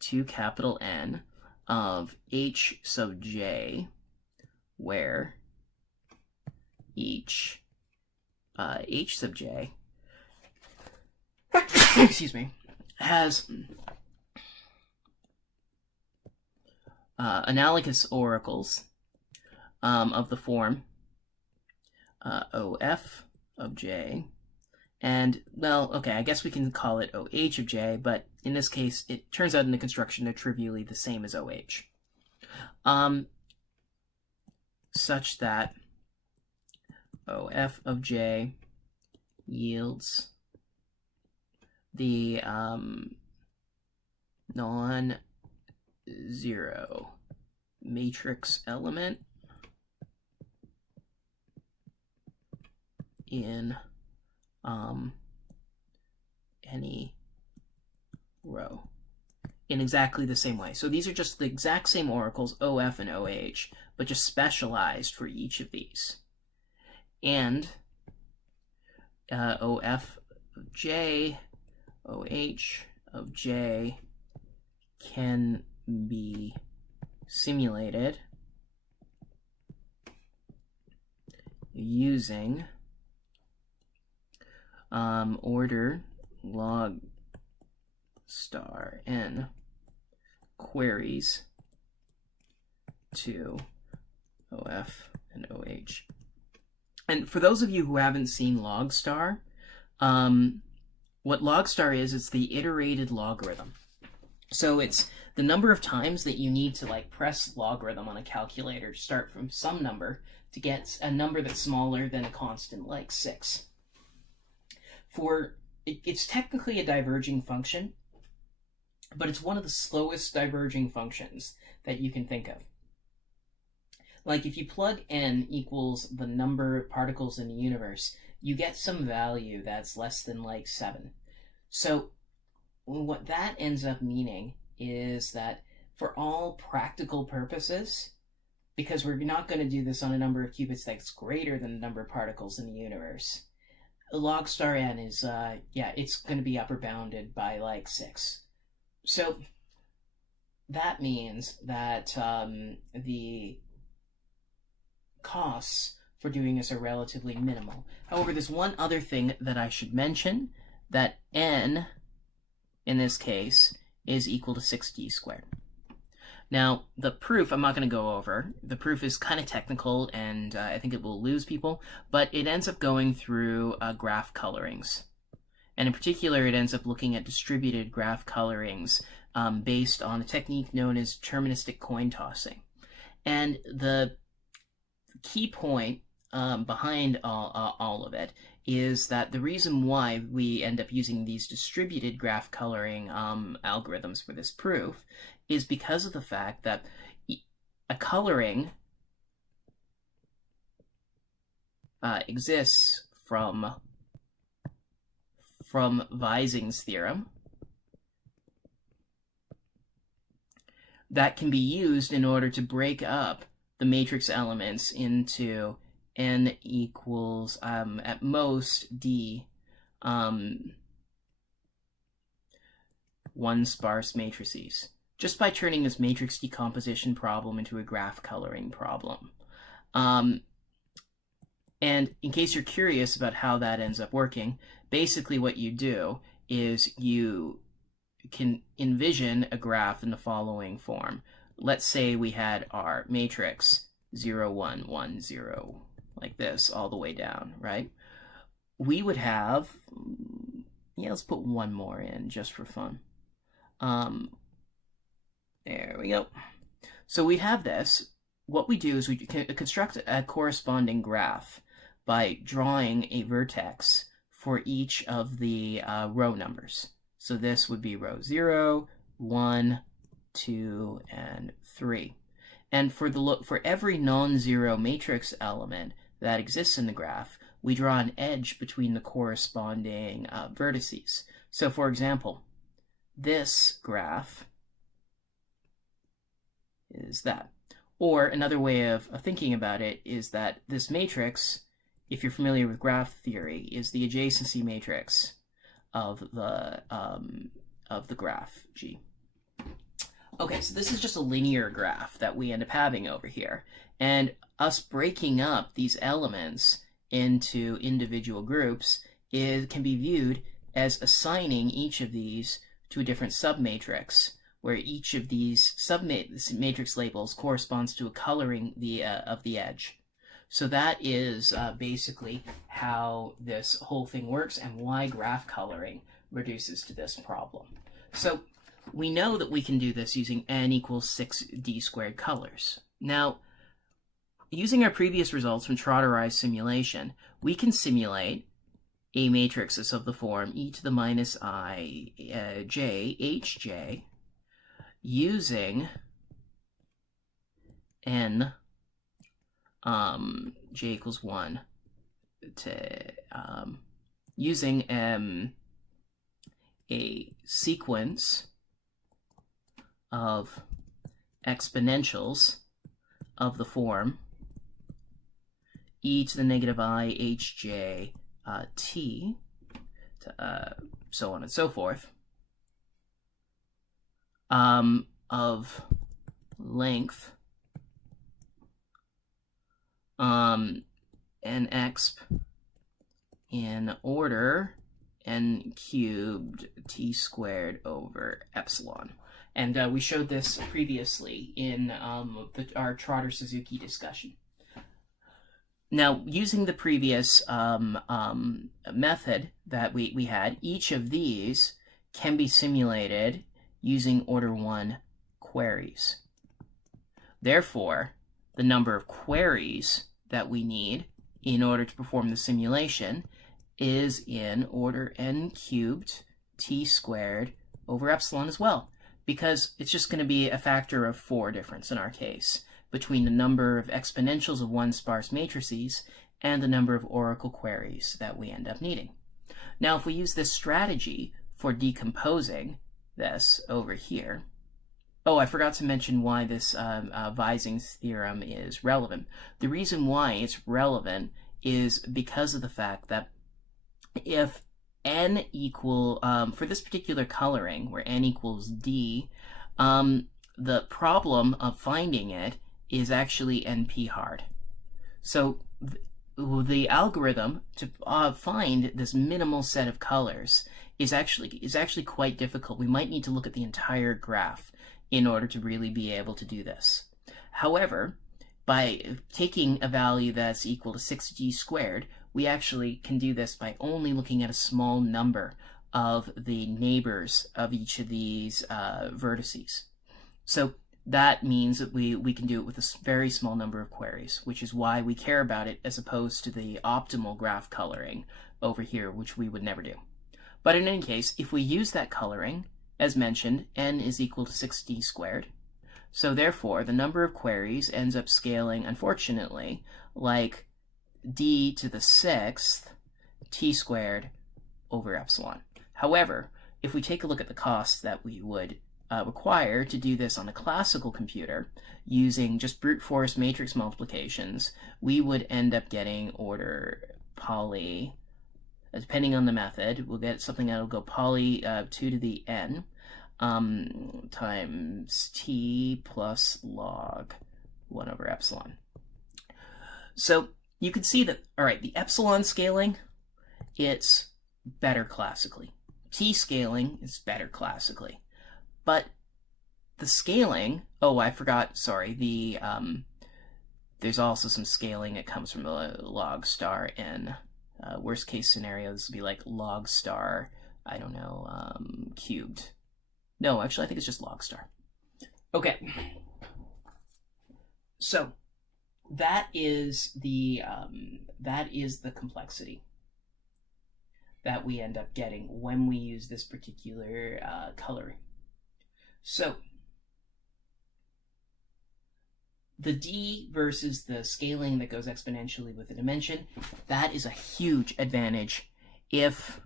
to capital N of H sub j, where each H sub j excuse me, has analogous oracles of the form OF of j, and, well, okay, I guess we can call it OH of j, but in this case, it turns out in the construction they're trivially the same as OH. Such that OF of j yields the non-zero matrix element in any row in exactly the same way. So these are just the exact same oracles, OF and OH, but just specialized for each of these. And OF of J, OH of J can be simulated using order log star n queries to OF and OH. And for those of you who haven't seen logstar, what logstar is, it's the iterated logarithm. So it's the number of times that you need to like press logarithm on a calculator to start from some number to get a number that's smaller than a constant like 6. It's technically a diverging function, but it's one of the slowest diverging functions that you can think of. Like if you plug n equals the number of particles in the universe, you get some value that's less than like 7. So what that ends up meaning is that for all practical purposes, because we're not going to do this on a number of qubits that's greater than the number of particles in the universe, log star n is, it's going to be upper bounded by like 6. So that means that the costs for doing this are relatively minimal. However, there's one other thing that I should mention, that n, in this case, is equal to 6d squared. Now, the proof I'm not going to go over. The proof is kind of technical, and I think it will lose people, but it ends up going through graph colorings. And in particular, it ends up looking at distributed graph colorings based on a technique known as deterministic coin tossing. And the key point behind all of it is that the reason why we end up using these distributed graph coloring algorithms for this proof is because of the fact that a coloring exists from Ising's theorem that can be used in order to break up the matrix elements into n equals at most d 1 sparse matrices, just by turning this matrix decomposition problem into a graph coloring problem. And in case you're curious about how that ends up working, basically what you do is you can envision a graph in the following form. Let's say we had our matrix 0, 1, 1, 0, like this, all the way down, right? We would have, let's put one more in just for fun. There we go. So we have this. What we do is we construct a corresponding graph by drawing a vertex for each of the row numbers. So this would be row 0, 1, 2, and 3. And for every non-zero matrix element that exists in the graph, we draw an edge between the corresponding vertices. So for example, this graph is that. Or another way of thinking about it is that this matrix, if you're familiar with graph theory, is the adjacency matrix of the graph G. Okay, so this is just a linear graph that we end up having over here. And us breaking up these elements into individual groups can be viewed as assigning each of these to a different submatrix, where each of these submatrix labels corresponds to a coloring of the edge. So that is basically how this whole thing works and why graph coloring reduces to this problem. So we know that we can do this using n equals 6d squared colors. Now, using our previous results from Trotterized simulation, we can simulate a matrix that's of the form e to the minus I j hj using n j equals 1 to using a sequence of exponentials of the form e to the negative I hj t, so on and so forth, of length nexp in order n cubed t squared over epsilon. And we showed this previously in our Trotter-Suzuki discussion. Now, using the previous method that we had, each of these can be simulated using order 1 queries. Therefore, the number of queries that we need in order to perform the simulation is in order n cubed t squared over epsilon as well, because it's just going to be a factor of 4 difference in our case between the number of exponentials of one sparse matrices and the number of oracle queries that we end up needing. Now, if we use this strategy for decomposing this over here, oh, I forgot to mention why this Ising's theorem is relevant. The reason why it's relevant is because of the fact that if n equal, for this particular coloring, where n equals d, the problem of finding it is actually NP hard. So the algorithm to find this minimal set of colors is actually quite difficult. We might need to look at the entire graph in order to really be able to do this. However, by taking a value that's equal to 6g squared, we actually can do this by only looking at a small number of the neighbors of each of these vertices. So that means that we can do it with a very small number of queries, which is why we care about it as opposed to the optimal graph coloring over here, which we would never do. But in any case, if we use that coloring, as mentioned, n is equal to 6d squared. So therefore, the number of queries ends up scaling, unfortunately, like d to the 6th t squared over epsilon. However, if we take a look at the costs that we would require to do this on a classical computer using just brute force matrix multiplications, we would end up getting order poly, depending on the method, we'll get something that will go poly 2 to the n times t plus log 1 over epsilon. So you can see that, all right, the epsilon scaling, it's better classically. T scaling is better classically. But the scaling, oh, I forgot, sorry, there's also some scaling that comes from the log star n. Worst case scenario, this would be like log star, I don't know, cubed. No, actually, I think it's just log star. Okay. So that is the complexity that we end up getting when we use this particular coloring. So the d versus the scaling that goes exponentially with a dimension, that is a huge advantage if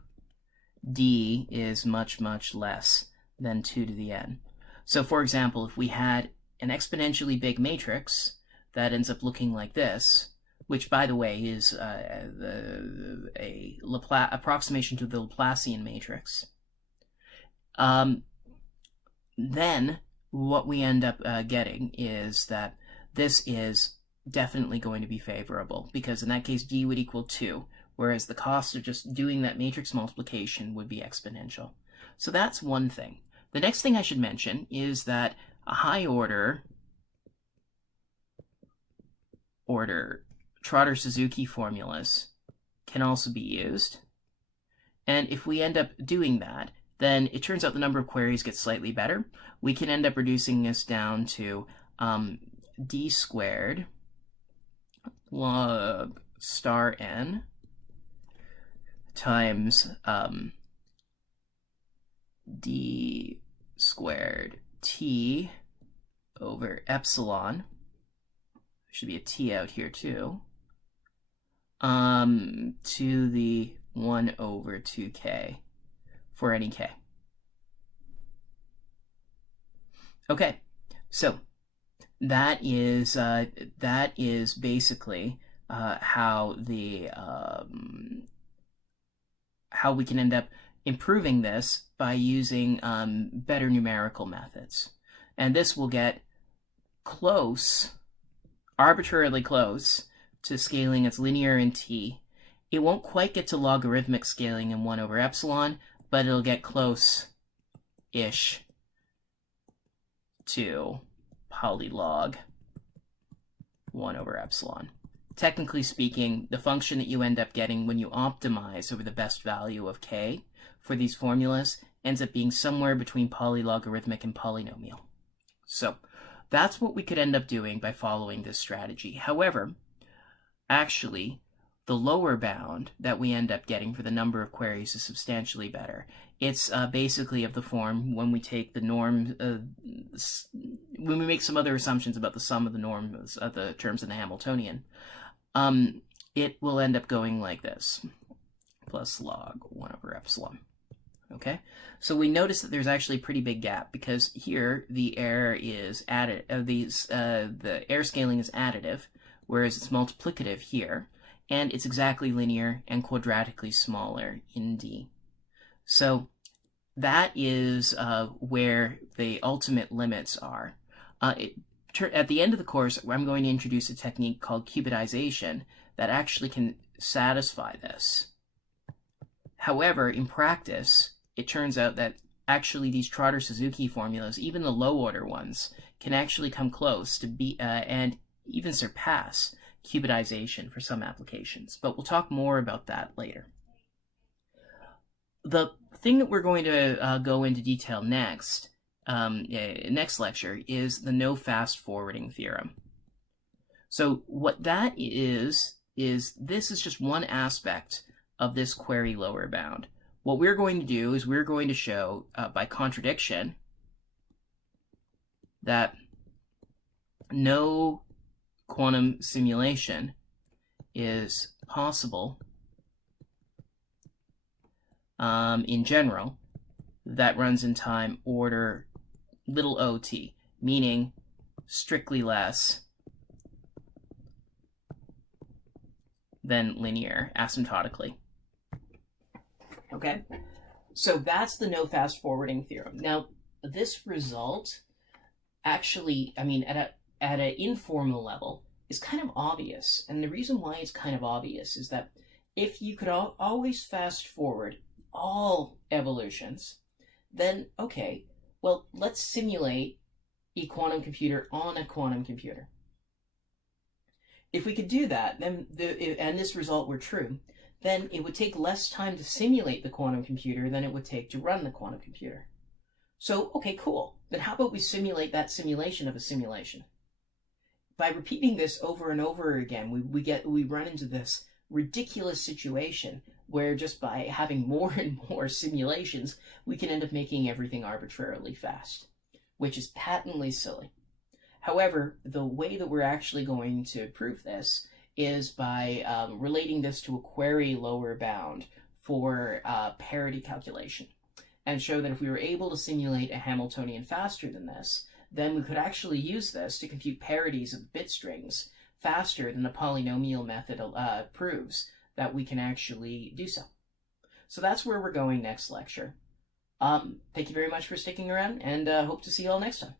d is much, much less than 2 to the n. So for example, if we had an exponentially big matrix that ends up looking like this, which by the way is a approximation to the Laplacian matrix, then what we end up getting is that this is definitely going to be favorable, because in that case d would equal 2, whereas the cost of just doing that matrix multiplication would be exponential. So that's one thing. The next thing I should mention is that a high order Trotter-Suzuki formulas can also be used. And if we end up doing that, then it turns out the number of queries gets slightly better. We can end up reducing this down to d squared log star n times d squared t over epsilon. There should be a t out here too. to the 1 over 2k for any k. Okay, so that is basically how we can end up improving this by using better numerical methods, and this will get close, arbitrarily close, to scaling that's linear in t. It won't quite get to logarithmic scaling in 1 over epsilon, but it'll get close-ish to polylog 1 over epsilon. Technically speaking, the function that you end up getting when you optimize over the best value of k for these formulas ends up being somewhere between polylogarithmic and polynomial. So that's what we could end up doing by following this strategy. However, actually, the lower bound that we end up getting for the number of queries is substantially better. It's basically of the form when we take the norm, when we make some other assumptions about the sum of the norms of the terms in the Hamiltonian, it will end up going like this, plus log 1 over epsilon. Okay, so we notice that there's actually a pretty big gap because here the error is the error scaling is additive, whereas it's multiplicative here, and it's exactly linear and quadratically smaller in D. So that is where the ultimate limits are. At the end of the course, I'm going to introduce a technique called cubitization that actually can satisfy this. However, in practice, it turns out that actually these Trotter-Suzuki formulas, even the low-order ones, can actually come close to be and even surpass cubitization for some applications. But we'll talk more about that later. The thing that we're going to go into detail next lecture is the no fast forwarding theorem. So what that is this is just one aspect of this query lower bound. What we're going to do is we're going to show by contradiction that no quantum simulation is possible in general that runs in time order little ot, meaning strictly less than linear asymptotically. Okay, so that's the no fast forwarding theorem. Now, this result actually, I mean, at an informal level, is kind of obvious. And the reason why it's kind of obvious is that if you could always fast forward all evolutions, then, okay, well, let's simulate a quantum computer on a quantum computer. If we could do that, then and this result were true, then it would take less time to simulate the quantum computer than it would take to run the quantum computer. So, okay, cool. Then how about we simulate that simulation of a simulation? By repeating this over and over again, we run into this ridiculous situation where just by having more and more simulations, we can end up making everything arbitrarily fast, which is patently silly. However, the way that we're actually going to prove this is by relating this to a query lower bound for parity calculation, and show that if we were able to simulate a Hamiltonian faster than this, then we could actually use this to compute parities of bit strings faster than the polynomial method proves that we can actually do so. So that's where we're going next lecture. Thank you very much for sticking around, and hope to see you all next time.